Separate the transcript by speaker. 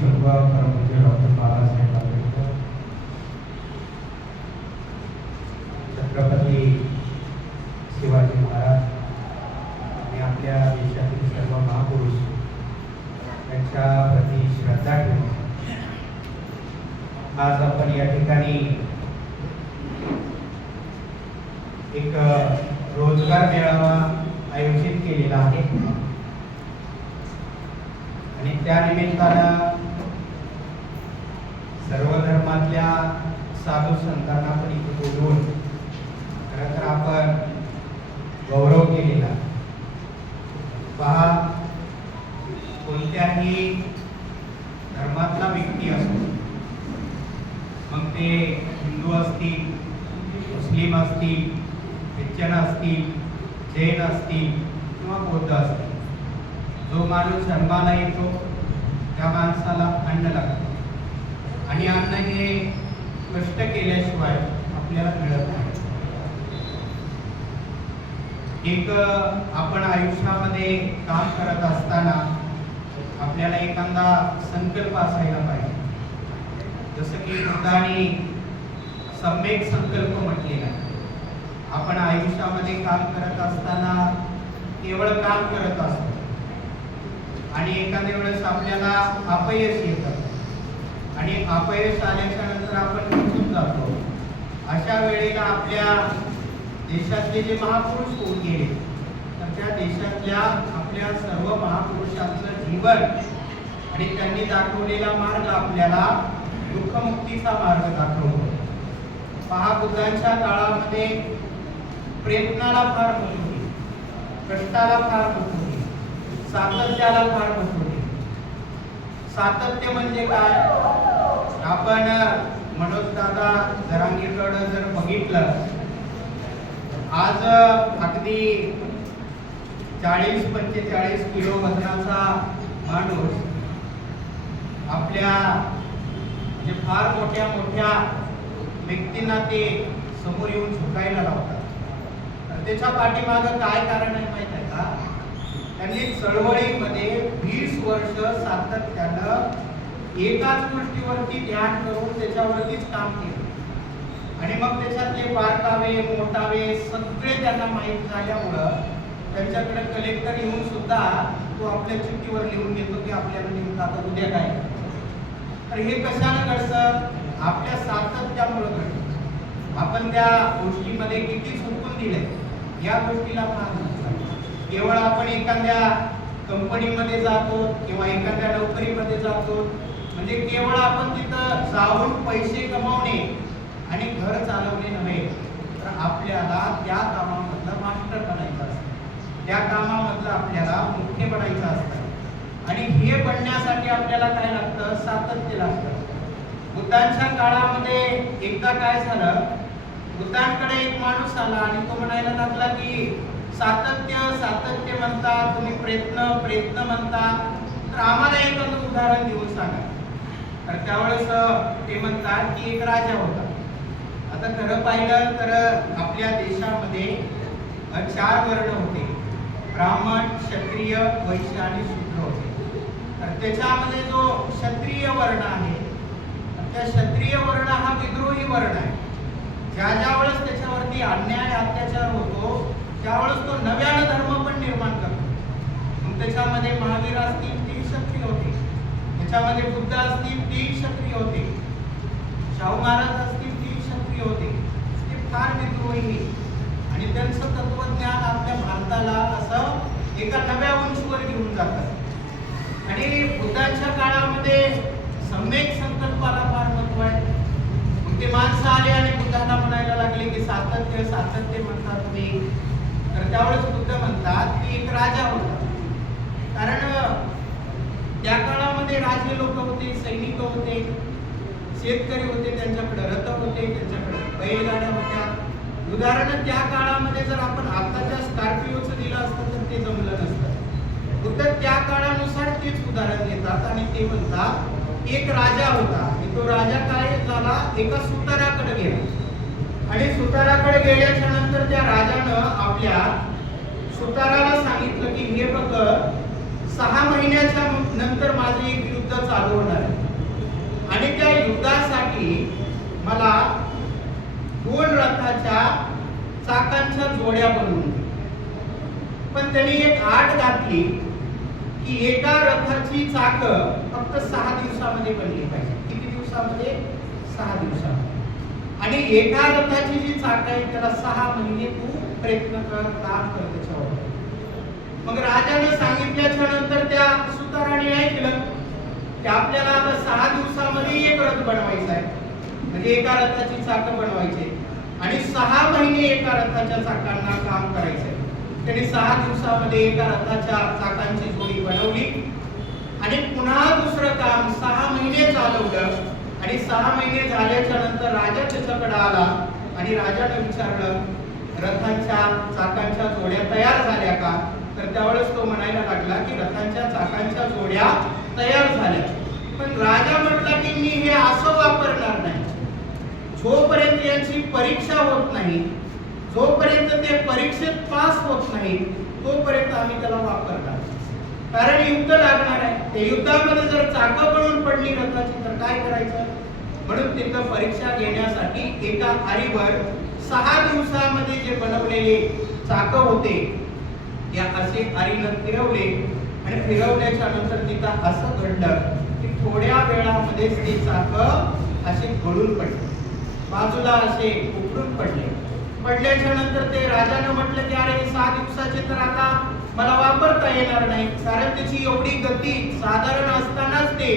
Speaker 1: सर्व परमपूज्य डॉक्टर बाळासाहेब आंबेडकर छत्रपती शिवाजी महाराज आणि आपल्या देशातील सर्व महापुरुष त्यांच्या प्रती श्रद्धा ठेवून आज आपण या ठिकाणी एक रोजगार मेळावा आयोजित केलेला आहे. आणि त्या निमित्तानं सर्व धर्मातल्या साधू संतांना पण इथे बोलवून खरं तर आपण गौरव केलेला. पहा कोणत्याही धर्मातला व्यक्ती असतो मग ते हिंदू असतील मुस्लिम असतील ख्रिश्चन असतील जैन असतील किंवा बौद्ध असतील जो माणूस जन्माला येतो त्या माणसाला अन्न लागतं. अन्न हे कष्ट केल्याशिवाय आपल्याला मिळत नाही. एक आपण आयुष्यामध्ये काम करत असताना आपल्याला एखादा संकल्प असायला पाहिजे. जसं की बुद्धाने सम्यक संकल्प म्हटलेला आहे आपण आयुष्यामध्ये काम करत असताना केवळ काम करत असतो. आणि एखाद्या वेळेस आपल्याला अपयश येतं. आणि अपयश आल्याच्यानंतर आपण निघून जातो. अशा वेळेला आपल्या देशातले जे महापुरुष होऊन गेले तर त्या देशातल्या आपल्या सर्व महापुरुषांचं जीवन आणि त्यांनी दाखवलेला मार्ग आपल्याला दुःखमुक्तीचा मार्ग दाखवतो. महाबुद्धांच्या काळामध्ये प्रयत्नाला फार महत्त्व कष्टाला फार महत्त्व सातत्याला फार महत्त्व सातत्य म्हणजे काय? आपण मनोज दादा जरांगीकडे जर बघितलं आज अगदी चाळीस पंचेचाळीस किलो वजनाचा माणूस आपल्या जे फार मोठ्या मोठ्या व्यक्तींना ते समोर येऊन झुकायला लावतात. त्याच्या पाठीमागं काय कारण आहे माहिती त्यांनी चळवळीमध्ये वीस वर्ष सातत्यानं एकाच गोष्टीवरती ध्यान करून त्याच्यावरतीच काम केलं. आणि मग त्याच्यातले बारकावे मोठावे सगळे त्यांना माहीत झाल्यामुळं त्यांच्याकडे कलेक्टर येऊन सुद्धा तो आपल्या चिठ्ठीवर लिहून घेतो की आपल्याला नेमकं आता उद्या काय तर हे कशानं घडतं? आपल्या सातत्यामुळं घडतं. आपण त्या गोष्टीमध्ये किती झुकून दिले या गोष्टीला फार केवळ आपण एखाद्या कंपनीमध्ये जातो किंवा एखाद्या नोकरीमध्ये जातो म्हणजे केवळ आपण तिथं जाऊन पैसे कमावणे आणि घर चालवणे नव्हे तर आपल्याला त्या कामामधलं मास्टर बनायचं असतं. त्या कामामधलं आपल्याला मुख्य बनायचं असतं. आणि हे बनण्यासाठी आपल्याला काय लागतं? सातत्य लागतं. बुद्धांच्या काळामध्ये एकदा काय झालं? बुद्धांकडे एक माणूस आला आणि तो म्हणायला लागला की सातत्य सातत्य म्हणता तुम्ही प्रयत्न प्रयत्न म्हणता. तर आम्हाला एक उदाहरण देऊन सांगा. तर त्यावेळेस ते म्हणतात की एक राजा होता. आता खरं पाहिलं तर आपल्या देशामध्ये चार वर्ण होते. ब्राह्मण क्षत्रिय वैश्य आणि शूद्र होते. तर त्याच्यामध्ये जो क्षत्रिय वर्ण आहे त्या क्षत्रिय वर्ण हा विद्रोही वर्ण आहे. ज्या ज्या वेळेस त्याच्यावरती अन्याय अत्याचार होतो त्यावेळेस तो नव्यानं धर्म पण निर्माण करतो. मग त्याच्यामध्ये महावीर असतील ती क्षत्रिय होते. त्याच्यामध्ये बुद्ध असतील ती क्षत्रिय होते. शाहू महाराज असतील ती क्षत्रिय होते. ते फार विद्रोही आणि त्यांचं तत्वज्ञान आपल्या भारताला असं एका नव्या उंचीवर घेऊन जातात आणि बुद्धांच्या काळामध्ये सम्यक संकल्पाला फार महत्त्व आहे. मग ते माणसं आले आणि बुद्धांना म्हणायला लागले की सातत्य सातत्य म्हणता तुम्ही. तर त्यावेळेस बुद्ध म्हणतात की एक राजा होता. कारण त्या काळामध्ये राजे लोक होते सैनिक होते शेतकरी होते त्यांच्याकडे रथ होते त्यांच्याकडे बैलगाड्या होत्या. उदाहरण त्या काळामध्ये जर आपण आताच्या स्कॉर्पिओचं दिलं असतं तर ते जमलं नसतं. फक्त त्या काळानुसार तेच उदाहरण घेतात आणि ते म्हणतात एक राजा होता. तो राजा काय झाला? एका सुताराकडे गेला. आणि सुताराकडे गेल्याच्यानंतर त्या राजानं आपल्या सुताराला सांगितलं की हे बघ सहा महिन्याच्या नंतर माझं एक युद्ध चालू होणार आहे. आणि त्या युद्धासाठी मला दोन रथाच्या चाकांच्या जोड्या बनवून पण त्यांनी एक आठ घातली की एका रथाची चाक फक्त सहा दिवसामध्ये बनली पाहिजे. किती दिवसामध्ये? सहा दिवसामध्ये. आणि एका रथाची जी चाक आहे त्याला सहा महिने तू प्रयत्न कर काम कर त्याच्यावर. मग राजाने सांगितल्याच्या नंतर त्या सुताराने ऐकलं की आपल्याला आता सहा दिवसामध्ये एक रथ बनवायचा आहे. म्हणजे एका रथाची चाक बनवायची आणि सहा महिने एका रथाच्या चाकांना काम करायचंय त्यांनी सहा दिवसामध्ये एका रथाच्या चाकांची जोडी बनवली आणि पुन्हा दुसरं काम सहा महिने चालवलं आणि सहा महिने झाल्याच्यानंतर राजा त्याच्याकडे आला आणि राजाने विचारलं रथांच्या चाकांच्या जोड्या तयार झाल्या का? तर त्यावेळेस तो म्हणायला लागला की रथांच्या चाकांच्या जोड्या तयार झाल्या. पण राजा म्हटला की मी हे असं वापरणार नाही. जोपर्यंत यांची परीक्षा होत नाही जोपर्यंत ते परीक्षेत पास होत नाही तोपर्यंत आम्ही त्याला वापरणार कारण युद्ध लागणार आहे. ते युद्धामध्ये जर चाकं पडून पडली रथाची तर काय करायचं? म्हणून तिथं परीक्षा घेण्यासाठी एका आरीवर सहा दिवसामध्ये जे बनवलेले चाकं होते या असे आरीनं फिरवले. आणि फिरवल्याच्या नंतर तिथं असं घडलं की थोड्या वेळामध्येच ते चाक असे गळून पडले. बाजूला असे उकडून पडले. पडल्याच्या नंतर ते राजानं म्हटलं की अरे सहा दिवसाचे तर आता मला वापरता येणार नाही. कारण त्याची एवढी गती साधारण असतानाच ते